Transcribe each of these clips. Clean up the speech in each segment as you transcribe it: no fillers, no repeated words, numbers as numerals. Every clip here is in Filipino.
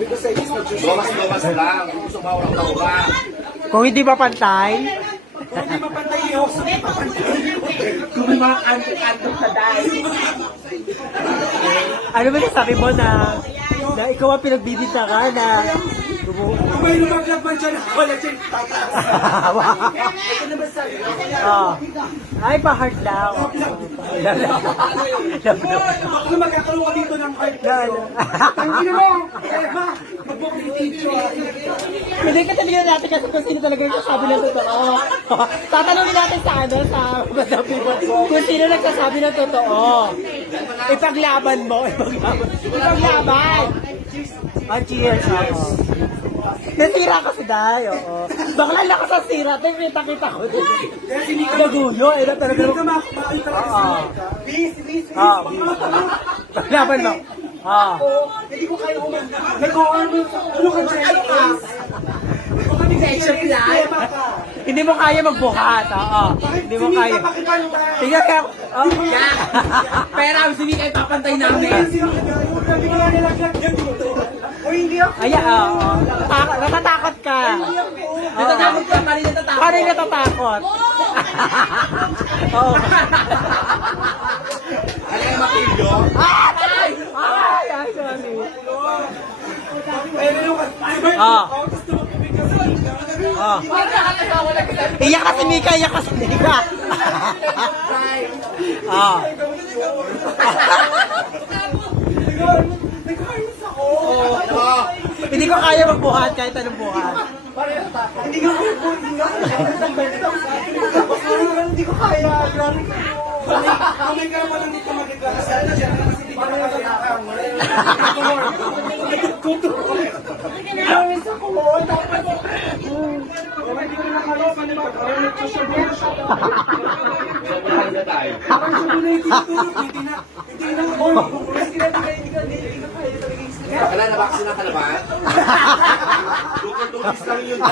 Sabi ko sa inyo, Lumas lang. Gusto mo orang Kung hindi ba pantay? kung hindi mapantay yung host, hindi mapantay. Kung may mga antok-antok na dahil. Ano ba sabi mo na ikaw ang pinagbibintangan na Kung may lumaglag man dyan, wala dyan, tataas. Ito naman sabi ko. Oh. Ay, pa-heart lang. Baka magkakaroon ka dito ng heart. Tangin mo! Eva, mag-book ni teacher. Hindi ka tanongin natin kasi kung sino talaga nagsasabi ng totoo. Tatanungin natin sa ano, sa Madam People, kung sino nagsasabi ng totoo. Ipaglaban mo, ipaglaban. Ah, cheers. Oo. Nasira ko si Day, oo. Bakla lang ako sa sira, tayo kita ko din. Nagulo, eh, na talaga. Hindi ka makakabalik talaga sa Mika. Bis. Paglaban mo. Ah. Hindi ko kaya umanda. Nag-o-arm mo. Ano ka dyan? Ano ka? Baka may problema ka. Hindi mo kaya magbuhat, oo. Hindi mo kaya. Bakit pa yung tayo? Tingnan kaya. Oh. Pero ang sini kayo papantay namin. Hindi ko lang nilagyan. Yan dito. O hindi ako. Ayan, oo. Natatakot ka. Natatakot ka, mali natatakot. Paano yung natatakot? Oo. Ano yung matilyo? Ay, sorry. Ah. Ah. Iyak ka si Mika, iyak ka si Mika. Ah. Hindi ko kaya magbuhat kahit anong buhat. Hindi ko kaya. Hindi ko kaya. Kamay ka naman lang dito magiglas. Kasi hindi ka naman nakakang. Nangis ako. Dapat. Hindi ko nakalopan. Parang nagsasabihin na siya. Parang sabi na itutulog. Hindi na. Hindi na kaya talaga yung sila. Wala na vaccine ka na ba? Tukol-tukis lang yun.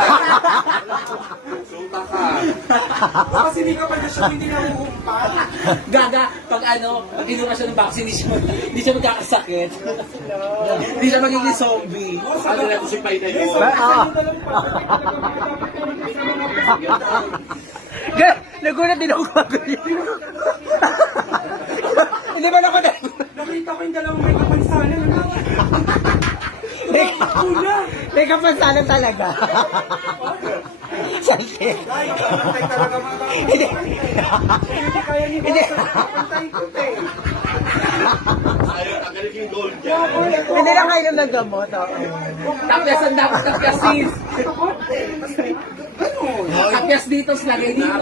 Suta ka. Kasi hindi ka pa na siya hindi na umumpat. Gaga, pag kinuha siya ng vaccination, hindi siya magkakasakit. Hindi siya magiging zombie. Ano na ito si Payday mo? Nagulat din ako gagawin. Hindi ba ako na? Nakita ko yung dalawang may kapansanan. May kapansanan talaga. Sige. Hindi. Hindi kaya ni Hindi. Pantay ko eh. Ayaw, tanggalin yung gold dyan. Hindi na kayo ng gamot. Tapos ang dapat tapyasin. Tapyas dito, lagay dito.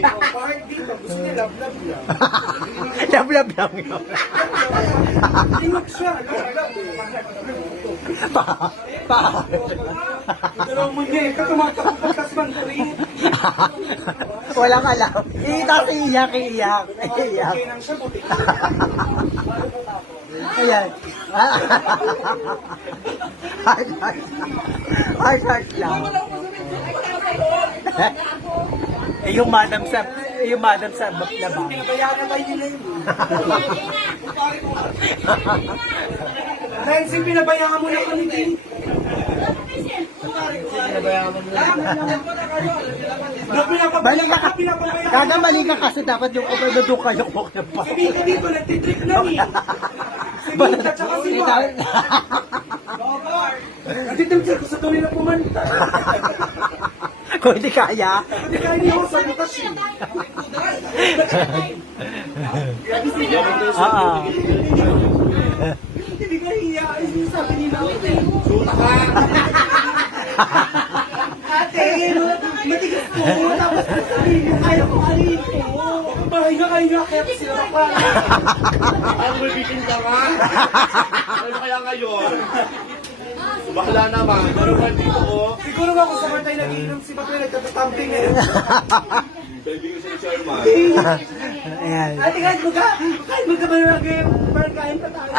Bakit dito? Gusto niya love-love yan. Lablab lang yun. Tingok siya. Love-love eh. Dalawang munyeka, tumatakot man ko rin. Walang alam. Tapos iiyak. Iiyak. Okay nang siya, buti. Ayan. Heart lang. Yung madam sa laba. Pinabayaan tayo nila yun. Dahil sin pinabayaan mo na kami din. Balik ka. Mali ka kasi dapat yung nandun kayo pa. Si Mika dito, nagtitrip lang eh. Si Mika tsaka si Mar. Nagtitrip siya sa tuloy na pumanta. Kung hindi kaya. Hindi kaya niya ako sa butas eh. Hindi ka hiya. Yung sabi nila. Suta ka. Ate, matigas ko. Tapos sabihin niya, kaya ko alin ko. Pahinga, kaya ko sila pa. Ang mabibitin ka nga. Ano kaya ngayon? Bakla naman. Naruman dito oh. Siguro nga kung sa kantay nag-iinom si Bakla, nagtatamping eh. Kaibigan siya ni Sherman. Ayan. Ate, kahit magkabalagay yung parang kain pa tayo.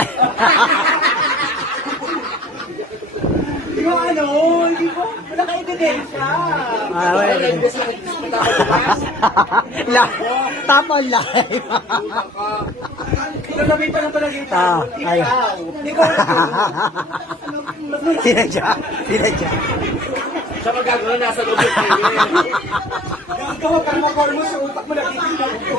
Hindi ko hindi ko, wala ka ebidensya. Tapon live. Nagsabi pa ng palagay Ah, ikaw. Ikaw. Sinadya. Sinadya. Siya magagano, nasa loob yung kayo. Gagawa ka na mo sa utak mo nakikita ko.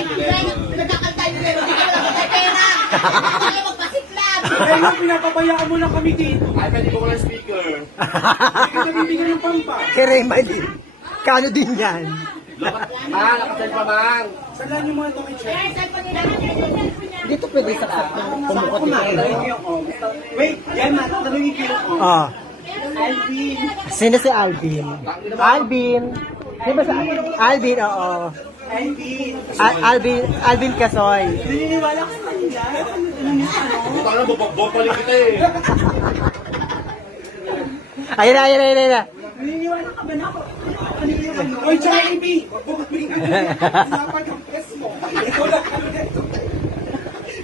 Pinagkakantay nila, hindi ka nakakantay pera. Hindi ka magpasiklab. Kaya pinapabayaan mo lang kami dito. Ay, pwede ko lang speaker. Hindi ka nabibigyan ng pampa. Kere mali. Kano din yan? Nakasal pa man. Salaan yung mga toki check. Dito pwede saksak ng pumukot Wait, yan ma, tanongin ko yung Ah. Alvin. Sino si Alvin? Alvin. Di ba sa Alvin? Oo. Alvin. Alvin Kasoy. Naniniwala ka sa kanila? Butang na, bobalik kita eh. Ayun na, ayun na, ayun na. Naniniwala ka ba na ako? Oy, Jollibee! Bumabalik ka na. Dapat ang press mo. Ikaw lang kami nito.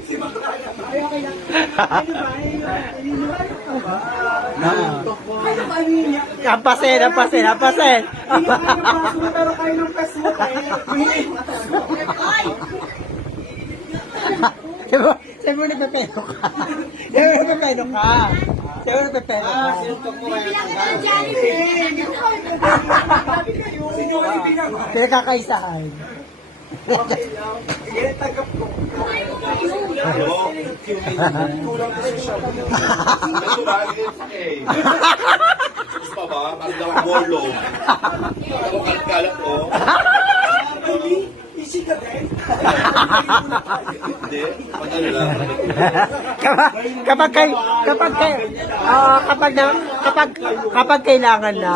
Si Makaya. Kaya. Ano ba? Naniniwala ka ba? Ano ba niya? Napasin, napasin, napasin. Hindi ka kaya ng pass mo, pero kaya ng press mo. Siyempre nagpepeno ka. Siyempre nagpepeno ka. Siyempre nagpepeno ka. Senyority naman. Pinagkakaisahan. Sige, tagap ko. Kulang ko sa siya. Ito ba? Gusto pa ba? Parang daw ang warlock. Ako kalat ko. Baby, easy ka din. Hindi. Madali lang. Kapag kailangan na.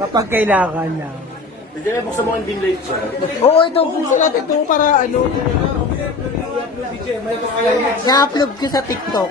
Kapag kailangan na. Hindi na buksan mo ang dim light siya. Oo, ito, buksan natin ito para ano. Na-upload ko sa TikTok.